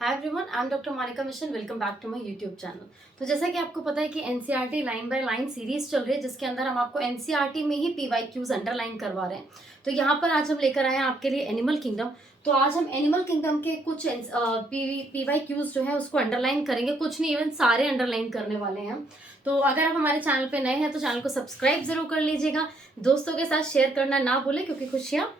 Hi everyone, I am doctor Monika मिशन। Welcome back to my YouTube channel. तो जैसा कि आपको पता है कि NCERT line by line series चल रही है, जिसके अंदर हम आपको एनसीईआरटी में ही पीवाईक्यूज अंडरलाइन करवा रहे हैं। तो यहाँ पर आज हम लेकर आए हैं आपके लिए एनिमल किंगडम। तो आज हम एनिमल किंगडम के कुछ पीवाईक्यूज जो है उसको अंडरलाइन करेंगे, कुछ नहीं इवन सारे अंडरलाइन करने वाले हैं हम। तो अगर आप हमारे चैनल पे नए हैं तो चैनल को सब्सक्राइब जरूर कर लीजिएगा, दोस्तों के साथ शेयर करना ना भूलें, क्योंकि खुशियाँ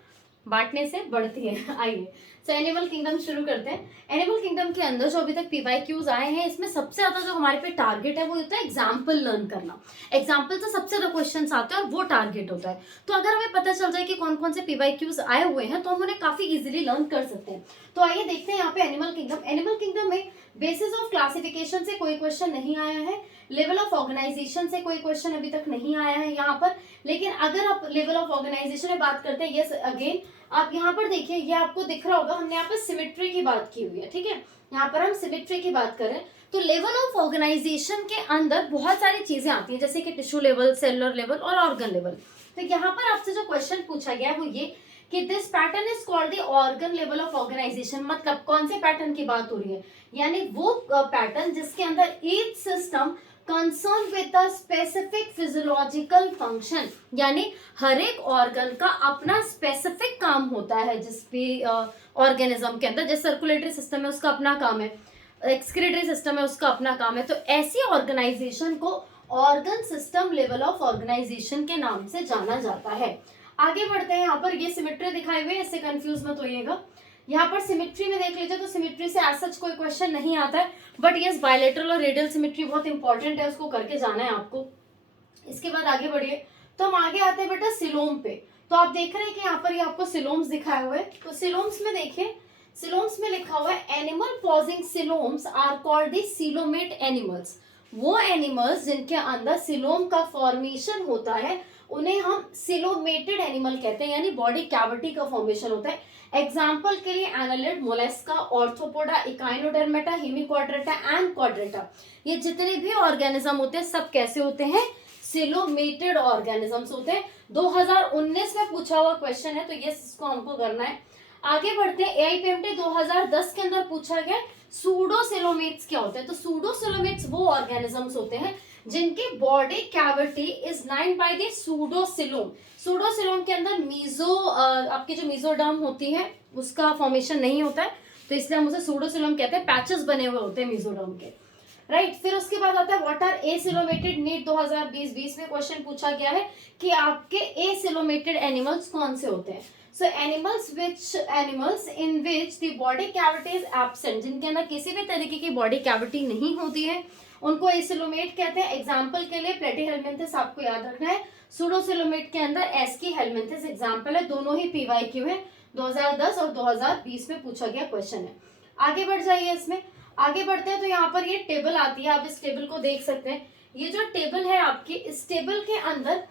बांटने से बढ़ती है। आइए तो एनिमल किंगडम शुरू करते हैं। एनिमल किंगडम के अंदर जो अभी तक पीवाईक्यूज आए हैं, इसमें सबसे ज्यादा जो हमारे पे टारगेट है वो होता है एग्जाम्पल लर्न करना। एग्जाम्पल से सबसे ज्यादा क्वेश्चन आते हैं और वो टारगेट होता है। तो अगर हमें पता चल जाए कि कौन कौन से पीवाईक्यूज आए हुए हैं तो हम उन्हें काफी इजिली लर्न कर सकते हैं। तो आइए देखते हैं यहाँ पे एनिमल किंगडम। एनिमल किंगडम में बेसिस ऑफ क्लासिफिकेशन से कोई क्वेश्चन नहीं आया है, लेवल ऑफ ऑर्गेनाइजेशन से कोई क्वेश्चन अभी तक नहीं आया है यहाँ पर। लेकिन अगर आप लेवल ऑफ ऑर्गेनाइजेशन में बात करते हैं, यस अगेन आप यहाँ पर देखिए, ये आपको दिख रहा होगा, हमने यहाँ पर सिमेट्री की बात की हुई है। ठीक है, यहाँ पर हम सिमेट्री की बात करें तो लेवल ऑफ ऑर्गेनाइजेशन के अंदर बहुत सारी चीजें आती हैं, जैसे कि टिश्यू लेवल, सेलुलर लेवल और ऑर्गन लेवल। तो यहाँ पर आपसे जो क्वेश्चन पूछा गया है वो ये कि this pattern is called the organ level of organization. मतलब कौन से पैटर्न की बात हो रही है, यानी वो पैटर्न जिसके अंदर each system concern with the specific physiological function, यानी हर एक ऑर्गन का अपना स्पेसिफिक काम होता है जिस भी ऑर्गेनिज्म के अंदर। जैसे सर्कुलेटरी सिस्टम है उसका अपना काम है, एक्सक्रीटरी सिस्टम है उसका अपना काम है। तो ऐसी ऑर्गेनाइजेशन को organ system level of organization के नाम से जाना जाता है। आगे बढ़ते हैं, यहाँ पर ये सिमेट्री दिखाई हुई है, इससे कंफ्यूज मत होइएगा। यहाँ पर सिमेट्री में देख लीजिए तो सिमेट्री से एज सच कोई क्वेश्चन नहीं आता है, बट यस बायलैटरल और रेडियल सिमेट्री बहुत इंपॉर्टेंट है, उसको करके जाना है आपको। इसके बाद आगे बढ़िए, तो हम आगे आते हैं बेटा सिलोम पे। तो आप देख रहे हैं कि यहाँ पर ये आपको सिलोम्स दिखाए हुए हैं। तो सिलोम्स में देखिए, सिलोम्स में लिखा हुआ है animal posing coeloms are called the coelomate animals. वो एनिमल्स जिनके अंदर सिलोम का फॉर्मेशन होता है उन्हें हम सिलोमेटेड एनिमल कहते हैं, यानी बॉडी कैविटी का फॉर्मेशन होता है। एग्जाम्पल के लिए एनालिड, मोलेस्का, ऑर्थोपोडा, इकाइनोडर्मेटा, हेमिक्वाड्रेटा एंड क्वाड्रेटा, ये जितने भी ऑर्गेनिज्म होते हैं सब कैसे होते हैं, सिलोमेटेड ऑर्गेनिजम्स होते हैं। 2019 में पूछा हुआ क्वेश्चन है, तो ये इसको हमको करना है। आगे बढ़ते हैं, एआईपीएमटी 2010 के अंदर पूछा गया सूडोसिलोमेट्स क्या होते हैं। तो सूडोसिलोमेट्स वो ऑर्गेनिजम्स होते हैं जिनकी body cavity is lined by the pseudocoelom. Pseudocoelom के अंदर मीजो आपकी जो मीजोडर्म होती है उसका फॉर्मेशन नहीं होता है, तो इसलिए हम उसे सूडोसिलोम कहते हैं। पैचेस बने हुए होते हैं मीजोडर्म के, राइट। फिर उसके बाद आता है व्हाट आर एसिलोमेटेड। नीट 2020 में क्वेश्चन पूछा गया है कि आपके एसिलोमेटेड एनिमल्स कौन से होते हैं। सो animals in which the body cavity is absent, जिनके अंदर किसी भी तरीके की बॉडी कैविटी नहीं होती है उनको एसिलोमेट कहते हैं। एग्जाम्पल के लिए प्लेटीहेल्मिन्थेस आपको याद रखना है, सूडोसिलोमेट के अंदर एस्कीहेल्मिन्थेस एग्जाम्पल है, दोनों ही पीवाईक्यू है। 2010 और 2020 में पूछा गया क्वेश्चन है। आगे बढ़ जाइए, इसमें आगे बढ़ते हैं तो यहाँ पर ये टेबल आती है, आप इस टेबल को देख सकते हैं। ये जो टेबल है आपकी, इस टेबल के अंदर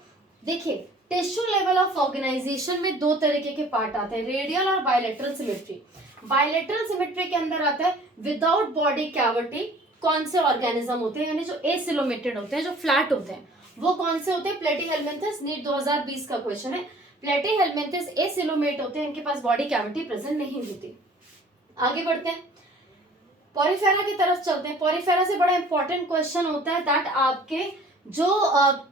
देखिए टिश्यू लेवल ऑफ ऑर्गेनाइजेशन में दो तरीके के पार्ट आते हैं, रेडियल और बायलैटरल सिमेट्री। बायलैटरल सिमेट्री के अंदर आता है विदाउट बॉडी कैविटी कौन से ऑर्गेनिज्म होते हैं, यानी जो एसिलोमेटेड होते हैं, जो फ्लैट होते हैं, वो कौन से होते हैं, प्लेटीहेल्मिन्थेस। नीट 2020 का क्वेश्चन है। प्लेटीहेल्मिन्थेस एसिलोमेट होते हैं, इनके पास बॉडी कैविटी प्रेजेंट नहीं होती। आगे बढ़ते हैं, पॉरीफेरा की तरफ चलते हैं। पॉरीफेरा से बड़ा इंपॉर्टेंट क्वेश्चन होता है दैट आपके जो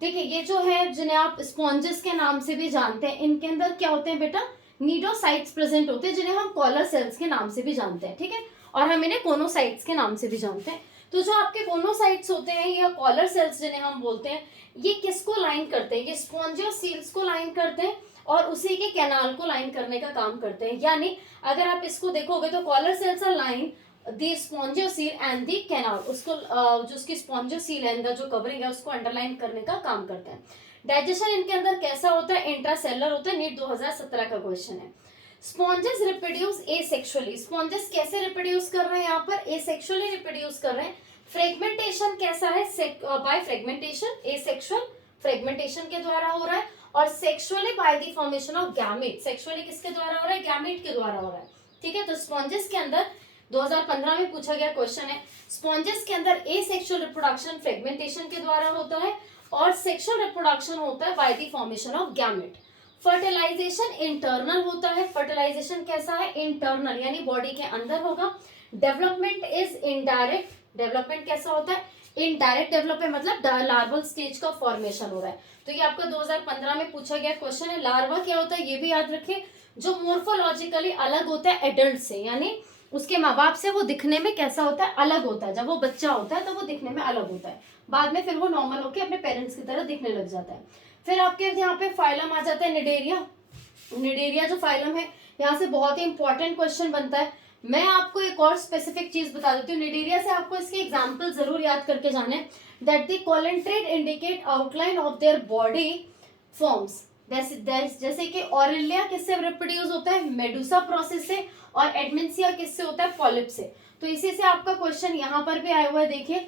देखिए ये जो है जिन्हें आप स्पॉन्जेस के नाम से भी जानते हैं, इनके अंदर क्या होते हैं बेटा, नीडोसाइट्स प्रेजेंट होते हैं, जिन्हें हम कॉलर सेल्स के नाम से भी जानते हैं। ठीक है, और हम इन्हें कोनोसाइट्स के नाम से भी जानते हैं। तो जो आपके कोनोसाइट्स होते हैं या कॉलर सेल्स जिन्हें हम बोलते हैं, ये किसको लाइन करते हैं, ये स्पॉन्जियोसील्स को लाइन करते हैं और उसी के कैनाल को लाइन करने का काम करते हैं। यानी अगर आप इसको देखोगे तो collar cells are line the spongiocoel and the canal, उसको जो उसकी स्पॉन्जियोसील है, इनका जो कवरिंग है उसको अंडरलाइन करने का काम करते हैं। डाइजेशन इनके अंदर कैसा होता है, इंट्रासेलुलर होता है। नीट 2017 का क्वेश्चन है। स्पॉन्जेस रिप्रोड्यूस एसेक्सुअली, स्पॉन्जेस कैसे रिप्रोड्यूस कर रहे हैं, यहाँ पर एसेक्सुअली रिप्रोड्यूस कर रहे हैं। फ्रेगमेंटेशन कैसा है, बाय फ्रेगमेंटेशन, एसेक्सुअल फ्रेगमेंटेशन के द्वारा हो रहा है, और sexually bye the formation of gamete. Sexually किसके द्वारा हो रहा है, गैमेट के द्वारा हो रहा है। ठीक है, तो स्पॉन्जेस के अंदर 2015 में पूछा गया क्वेश्चन है, स्पॉन्जेस के अंदर एसेक्सुअल रिप्रोडक्शन फ्रेगमेंटेशन के द्वारा होता है और सेक्सुअल रिप्रोडक्शन होता है by the formation of gamete. Fertilization internal होता है। फर्टिलाइजेशन कैसा है, इंटरनल, यानी बॉडी के अंदर होगा। डेवलपमेंट इज इनडायरेक्ट, डेवलपमेंट कैसा होता है, इनडायरेक्ट डेवलपमेंट मतलब लार्वल स्टेज का फॉर्मेशन हो रहा है। तो ये आपका 2015 में पूछा गया क्वेश्चन है। लार्वा क्या होता है ये भी याद रखिए, जो मोर्फोलॉजिकली अलग होता है एडल्ट से, यानी उसके माँ बाप से वो दिखने में कैसा होता है, अलग होता है। जब वो बच्चा होता है तो वो दिखने में अलग होता है, बाद में फिर वो नॉर्मल होकर अपने पेरेंट्स की तरह दिखने लग जाता है। फिर आपके यहाँ पे फाइलम आ जाता है निडेरिया। निडेरिया जो फाइलम है, यहाँ से बहुत ही इंपॉर्टेंट क्वेश्चन बनता है। मैं आपको एक और स्पेसिफिक चीज बता देती हूँ, निडेरिया से आपको इसके एग्जाम्पल जरूर याद करके जाने, that the coelenterate indicate outline of their body forms. जैसे कि ऑरेलिया किससे रिप्रोड्यूस होता है, मेडुसा प्रोसेस से, और एडमेंसिया किससे होता है, पॉलिप से। तो इसी से आपका क्वेश्चन यहाँ पर भी आया हुआ है, देखिए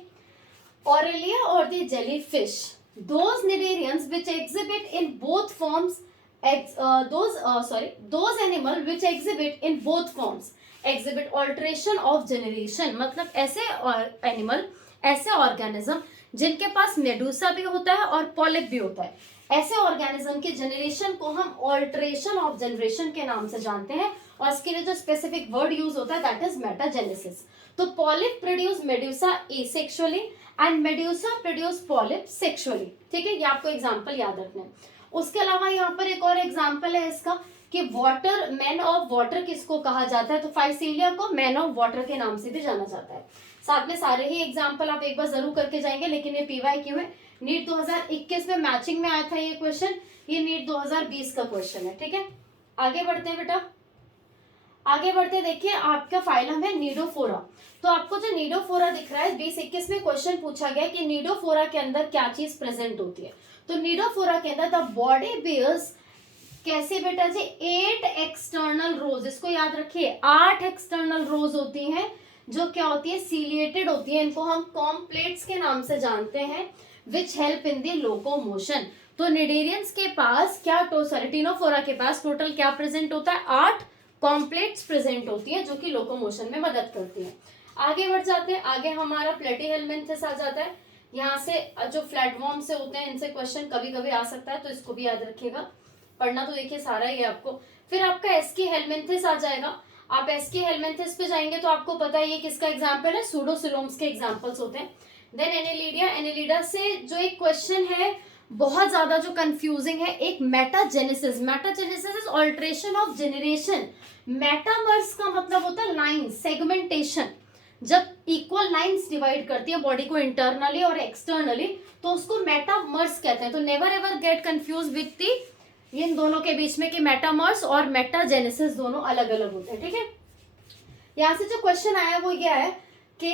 ऑरेलिया और the jellyfish, those cnidarians which exhibit in both forms those animal which exhibit in both forms exhibit alteration of generation। मतलब ऐसे एनिमल, ऐसे ऑर्गेनिज्म जिनके पास मेडुसा भी होता है और पॉलिप भी होता है, ऐसे ऑर्गेनिज्म के जनरेशन को हम ऑल्ट्रेशन ऑफ जनरेशन के नाम से जानते हैं, और इसके लिए जो स्पेसिफिक वर्ड यूज होता है दैट इज मेटाजेनेसिस। तो polyp produce Medusa asexually and Medusa produce polyp sexually. ठीक है, ये आपको एग्जांपल याद रखना है। उसके अलावा यहाँ पर एक और एग्जांपल है इसका कि वाटर, मैन ऑफ वाटर किसको कहा जाता है, तो फाइसीलिया को मैन ऑफ वाटर के नाम से भी जाना जाता है। साथ में सारे ही एग्जांपल आप एक बार जरूर करके जाएंगे, लेकिन ये पीवाईक्यू है। नीट 2021 में मैचिंग में आया था ये क्वेश्चन, ये नीट 2020 का क्वेश्चन है। ठीक है, आगे बढ़ते हैं बेटा, आगे बढ़ते देखिए आपका फाइलम है नीडोफोरा। तो आपको जो नीडोफोरा दिख रहा है 2021 में क्वेश्चन पूछा गया कि नीडोफोरा के अंदर क्या चीज प्रेजेंट होती है। तो नीडोफोरा के अंदर द बॉडी बेयर्स कैसे बेटा जी 8 एक्सटर्नल रोज, इसको याद रखिए 8 एक्सटर्नल रोज होती हैं जो क्या होती है, सीलिएटेड होती है। इनको हम कॉम्प्लेट्स के नाम से जानते हैं, which help in the locomotion. तो निडेरियंस के पास क्या टीनोफोरा के पास टोटल क्या प्रेजेंट होता है, 8 कॉम्प्लेट्स प्रेजेंट होती है जो कि लोकोमोशन में मदद करती है। आगे बढ़ जाते हैं, आगे हमारा प्लेटीहेल्मिन्थस आ जाता है। यहाँ से जो फ्लैटवॉर्म से होते हैं इनसे क्वेश्चन कभी कभी आ सकता है, तो इसको भी याद रखिएगा, पढ़ना तो देखिए सारा ही है आपको। फिर आपका एस्की हेल्मिन्थस आ जाएगा। आप एस्की हेल्मिन्थस पे जाएंगे तो आपको पता है ये किसका एग्जाम्पल है, सूडोसिलोम्स के एग्जाम्पल्स होते हैं। देन एनेलिडिया, एनेलिडा से जो एक क्वेश्चन है बहुत ज्यादा जो कंफ्यूजिंग है, एक metagenesis. Metagenesis is alteration of generation. Metamers का मतलब होता है लाइन सेगमेंटेशन। जब इक्वल लाइंस डिवाइड करती है बॉडी को इंटरनली और एक्सटर्नली, तो उसको मेटामर्स कहते हैं। तो never ever get confuse with the इन दोनों के बीच में कि मेटामर्स और मेटाजेनेसिस दोनों अलग अलग होते हैं। ठीक है, यहाँ से जो क्वेश्चन आया वो ये है कि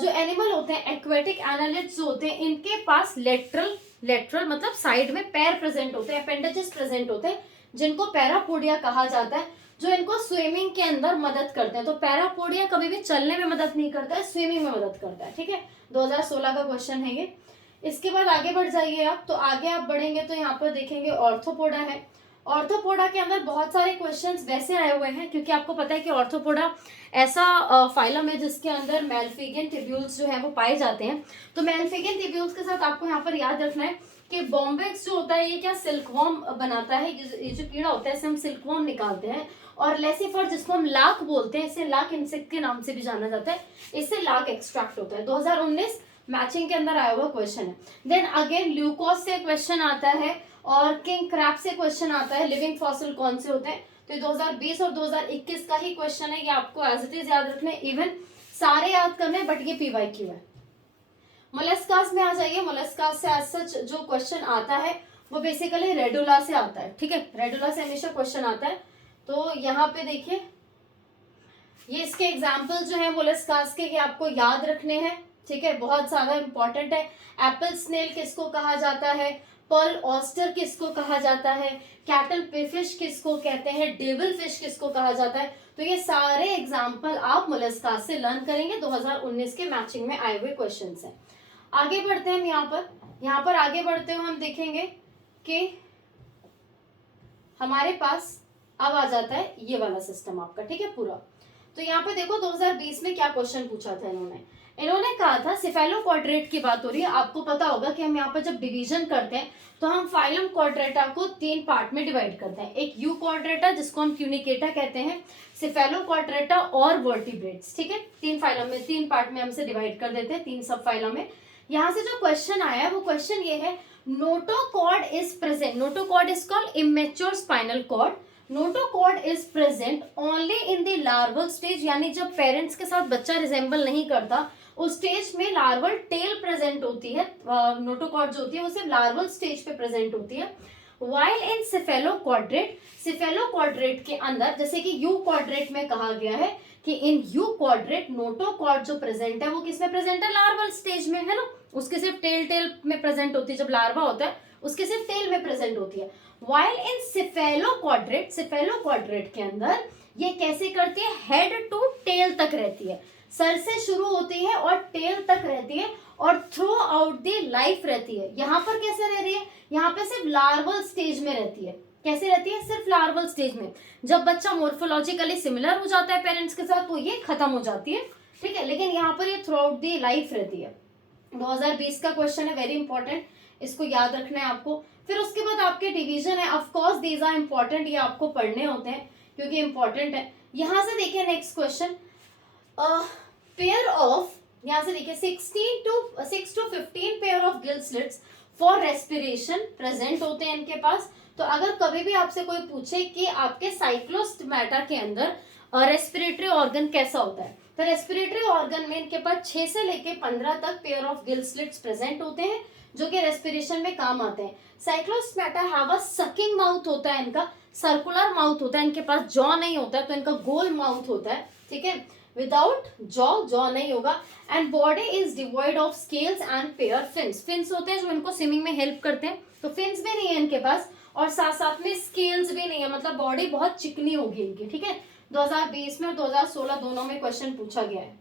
जो एनिमल होते हैं एक्वेटिक एनालिड्स जो होते हैं इनके पास लेटरल मतलब साइड में पैर प्रेजेंट होते हैं, अपेंडेजेस प्रेजेंट होते हैं, जिनको पैरापोडिया कहा जाता है, जो इनको स्विमिंग के अंदर मदद करते हैं। तो पैरापोडिया कभी भी चलने में मदद नहीं करता है, स्विमिंग में मदद करता है। ठीक है, 2016 का क्वेश्चन है ये। इसके बाद आगे बढ़ जाइए आप, तो आगे आप बढ़ेंगे तो यहाँ पर देखेंगे ऑर्थोपोडा है। ऑर्थोपोडा के अंदर बहुत सारे क्वेश्चंस वैसे आए हुए हैं क्योंकि आपको पता है कि ऑर्थोपोडा ऐसा फाइलम है जिसके अंदर मैल्फिगियन टिब्यूल्स जो है वो पाए जाते हैं। तो मैल्फिगियन टिब्यूल्स के साथ आपको यहाँ पर याद रखना है कि बॉम्बेक्स जो होता है ये क्या सिल्कवॉर्म बनाता है। ये जो कीड़ा होता है इसे हम सिल्कवॉर्म निकालते हैं। और लेसिफर जिसको हम लाख बोलते हैं, इसे लाख इंसेक्ट के नाम से भी जाना जाता है, इससे लाख एक्सट्रैक्ट होता है। 2019 मैचिंग के अंदर आया हुआ क्वेश्चन है। देन अगेन ल्यूकोस से क्वेश्चन आता है और किंग क्रैब से क्वेश्चन आता है। लिविंग फॉसिल कौन से होते हैं, तो 2020 और 2021 का ही क्वेश्चन है, ये आपको एज इट इज याद रखने, इवन सारे याद करने, बट ये पीवाईक्यू है। मोलस्कास में आ जाइए। मोलस्कास से एज सच जो क्वेश्चन आता है वो बेसिकली रेडुला से आता है। ठीक है, रेडुला से हमेशा क्वेश्चन आता है। तो यहाँ पे देखिए ये इसके एग्जाम्पल जो है मोलस्कास के, ये आपको याद रखने हैं। ठीक है, बहुत ज्यादा इंपॉर्टेंट है। एप्पल स्नेल किसको कहा जाता है, पर्ल ऑस्टर किसको कहा जाता है, कैटल फिश किसको कहते हैं, डेविल फिश किसको कहा जाता है। तो ये सारे एग्जाम्पल आप मोलस्कास से लर्न करेंगे, 2019 के मैचिंग में आए हुए क्वेश्चन हैं। आगे बढ़ते हैं हम यहाँ पर आगे बढ़ते हुए हम देखेंगे कि हमारे पास अब आ जाता है ये वाला सिस्टम आपका। ठीक है, पूरा। तो यहाँ पे देखो 2020 में क्या क्वेश्चन पूछा था इन्होंने, इन्होंने कहा था सिफेलोक्वाड्रेट की बात हो रही है। आपको पता होगा कि हम यहाँ पर जब डिवीजन करते हैं तो हम फाइलम क्वाड्रेटा को 3 पार्ट में डिवाइड करते हैं। एक यू क्वाड्रेटा जिसको हम ट्यूनिकेटा कहते हैं, सिफेलोक्वाड्रेटा और वर्टिब्रेट्स, ठीक है। 3 फाइलम में, 3 पार्ट में हमसे डिवाइड कर देते हैं, 3 सब फाइलम में। यहाँ से जो क्वेश्चन आया है वो क्वेश्चन ये है, notochord is present, notochord is called immature spinal cord, notochord is present only in the larval stage, यानी जब पेरेंट्स के साथ बच्चा रिजेंबल नहीं करता उस स्टेज में लार्वल टेल प्रेजेंट होती है। नोटोकॉर्ड जो होती है वो सिर्फ लार्वल स्टेज पे प्रेजेंट होती है। वाइल इन सिफेलोक्वाड्रेट, सिफेलोक्वाड्रेट के अंदर जैसे कि यू क्वाड्रेट में कहा गया है कि इन यू क्वाड्रेट नोटोकॉर्ड जो प्रेजेंट है वो किसमें प्रेजेंट है, लार्वल स्टेज में, है ना। उसके सिर्फ टेल में प्रेजेंट होती है, जब लार्वा होता है उसके सिर्फ टेल में प्रेजेंट होती है। वाइल इन सिफेलोक्वाड्रेट, सिफेलोक्वाड्रेट के अंदर ये कैसे करती है, हेड टू टेल तक रहती है, सर से शुरू होती है और टेल तक रहती है और थ्रू आउट द लाइफ रहती है। यहाँ पर कैसे रह रही है, यहाँ पे सिर्फ लार्वल स्टेज में रहती है। कैसे रहती है, सिर्फ लार्वल स्टेज में। जब बच्चा मोर्फोलॉजिकली सिमिलर हो जाता है पेरेंट्स के साथ तो ये खत्म हो जाती है, ठीक है। लेकिन यहाँ पर ये थ्रू आउट द लाइफ रहती है। 2020 का क्वेश्चन है, वेरी इंपॉर्टेंट, इसको याद रखना है आपको। फिर उसके बाद आपके डिवीजन है, of course these are important, ये आपको पढ़ने होते हैं क्योंकि इंपॉर्टेंट है। यहाँ से देखिए नेक्स्ट क्वेश्चन, पेयर ऑफ, यहाँ से देखिए 6 to 15 pair of gill slits for respiration present होते हैं इनके पास। तो अगर कभी भी आपसे कोई पूछे कि आपके साइक्लोस्टोमेटा के अंदर रेस्पिरेटरी ऑर्गन कैसा होता है, तो रेस्पिरेटरी ऑर्गन में इनके पास 6 से लेके 15 तक pair of gill slits present होते हैं जो कि रेस्पिरेशन में काम आते हैं। Cyclostomata have a sucking mouth होता है इनका, सर्कुलर माउथ होता है इनके पास, जॉ नहीं होता है तो इनका गोल माउथ होता है, ठीक है, विदाउट जॉ नहीं होगा। And body is devoid of scales and pair fins, fins होते हैं जो इनको स्विमिंग में हेल्प करते हैं, तो फिन्स भी नहीं है इनके पास, और साथ साथ में स्केल्स भी नहीं है, मतलब बॉडी बहुत चिकनी होगी इनकी, ठीक है। 2020 में और 2016 दोनों में क्वेश्चन पूछा गया है।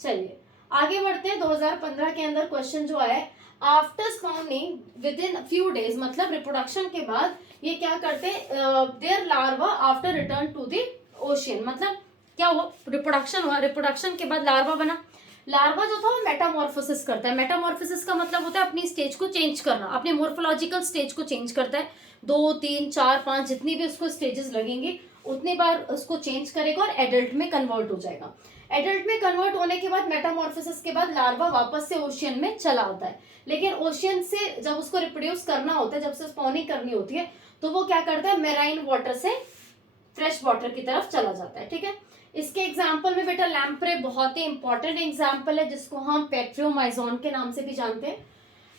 चलिए आगे बढ़ते हैं। 2015 के अंदर क्वेश्चन जो आया है, after spawning within few days, मतलब रिप्रोडक्शन के बाद ये क्या करते हैं, their larva after return to the ocean, मतलब क्या हुआ, रिप्रोडक्शन हुआ, रिप्रोडक्शन के बाद लार्वा बना। लार्वा जो था वो मेटामॉर्फोसिस करता है। मेटामॉर्फोसिस का मतलब होता है अपनी स्टेज को चेंज करना, अपने मोर्फोलॉजिकल स्टेज को चेंज करता है। 2, 3, 4, 5 जितनी भी उसको स्टेजेस लगेंगे उतनी बार उसको चेंज करेगा और एडल्ट में कन्वर्ट हो जाएगा। एडल्ट में कन्वर्ट होने के बाद मेटामॉर्फोसिस के बाद लार्वा वापस से ओशियन में चला आता है। लेकिन ओशियन से जब उसको रिप्रोड्यूस करना होता है, जब से स्पॉनिंग करनी होती है, तो वो क्या करता है, मेराइन वाटर से फ्रेश वाटर की तरफ चला जाता है, ठीक है। इसके एग्जाम्पल में बेटा लैम्प्रे बहुत ही इंपॉर्टेंट एग्जाम्पल है जिसको हम पेट्रियोमाइजोन के नाम से भी जानते हैं।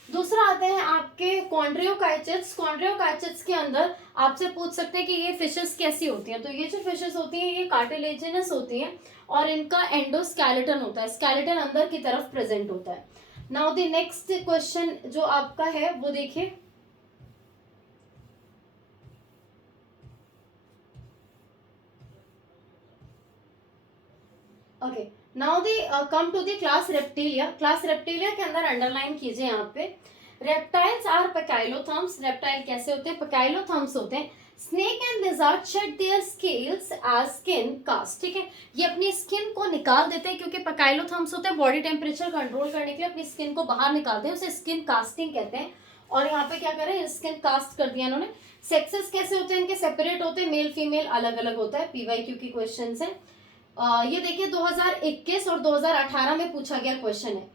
दूसरा आते हैं आपके कॉन्ड्रियोकाइचिट्स। कॉन्ड्रियोकाइचिट्स के अंदर आपसे पूछ सकते हैं कि ये फिशेस कैसी होती हैं, तो ये जो फिशेस होती हैं ये कार्टिलेजिनस होती हैं और इनका एंडोस्केलेटन होता है, स्केलेटन अंदर की तरफ प्रेजेंट होता है। नाउ द नेक्स्ट क्वेश्चन जो आपका है वो देखिए, okay now the come to the class reptilia. Class reptilia के अंदर अंडरलाइन कीजिए यहाँ पे, रेप्टाइल्स आर पैकाइलोथर्म्स। रेप्टाइल कैसे होते हैं, पैकाइलोथर्म्स होते हैं। Snake and lizard shed their scales as skin cast, ठीक है, ये अपनी स्किन को निकाल देते हैं क्योंकि पैकाइलोथर्म्स होते हैं, बॉडी टेम्परेचर कंट्रोल करने के लिए अपनी स्किन को बाहर निकालते हैं, उसे स्किन कास्टिंग कहते हैं। और यहाँ पे क्या करें, स्किन कास्ट कर दिया इन्होंने। सेक्सेस कैसे होते हैं इनके, सेपरेट होते हैं, मेल फीमेल अलग अलग होता है, पीवाईक्यू की क्वेश्चन है। ये देखिए 2021 और 2018 में पूछा गया क्वेश्चन है।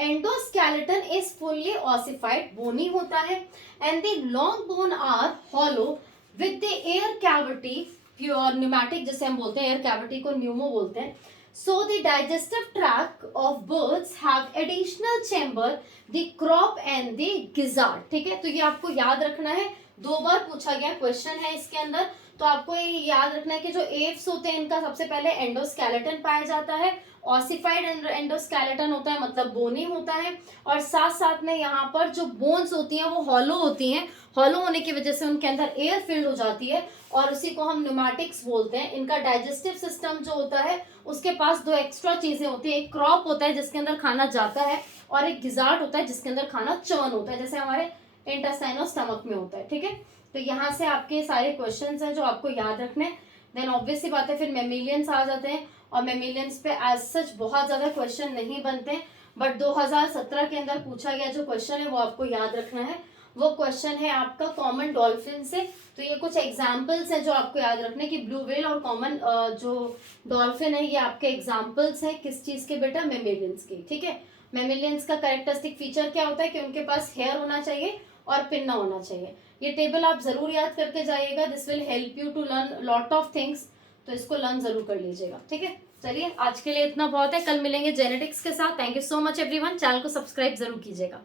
Endoskeleton is fully ossified, bony होता है, and the long bone are hollow with the air cavity, pure pneumatic जिसे हम बोलते हैं, एयर कैविटी को न्यूमो बोलते हैं। So the digestive tract of birds have additional chamber, the crop and the gizzard, ठीक है। तो ये आपको याद रखना है, 2 बार पूछा गया क्वेश्चन है इसके अंदर, तो आपको ये याद रखना है कि जो एव्स होते हैं इनका सबसे पहले एंडोस्केलेटन पाया जाता है, ऑसिफाइड एंडोस्केलेटन होता है मतलब बोनी होता है, और साथ साथ में यहाँ पर जो बोन्स होती हैं वो हॉलो होती हैं, हॉलो होने की वजह से उनके अंदर एयर फिल्ड हो जाती है और उसी को हम न्यूमैटिक्स बोलते हैं। इनका डाइजेस्टिव सिस्टम जो होता है उसके पास 2 एक्स्ट्रा चीजें होती है, एक क्रॉप होता है जिसके अंदर खाना जाता है और एक गिजार्ड होता है जिसके अंदर खाना चर्न होता है, जैसे हमारे इंटेस्टाइन और स्टमक में होता है, ठीक है। तो यहाँ से आपके सारे क्वेश्चंस हैं जो आपको याद रखने हैं। देन ऑब्वियस सी बात है फिर मेमिलियंस आ जाते हैं, और मेमिलियंस पे एज सच बहुत ज्यादा क्वेश्चन नहीं बनते, बट 2017 के अंदर पूछा गया जो क्वेश्चन है वो आपको याद रखना है। वो क्वेश्चन है आपका कॉमन डॉल्फिन से। तो ये कुछ एग्जाम्पल्स है जो आपको याद रखने की, ब्लू व्हेल और कॉमन जो डॉल्फिन है ये आपके एग्जाम्पल्स है किस चीज के बेटा, मेमिलियंस के। ठीक है, मेमिलियंस का कैरेक्टरिस्टिक फीचर क्या होता है कि उनके पास हेयर होना चाहिए और पिन्ना होना चाहिए। ये टेबल आप जरूर याद करके जाइएगा, this will help you to learn lot of things, तो इसको लर्न जरूर कर लीजिएगा। ठीक है, चलिए आज के लिए इतना बहुत है, कल मिलेंगे जेनेटिक्स के साथ। Thank you so much everyone, channel को सब्सक्राइब जरूर कीजिएगा।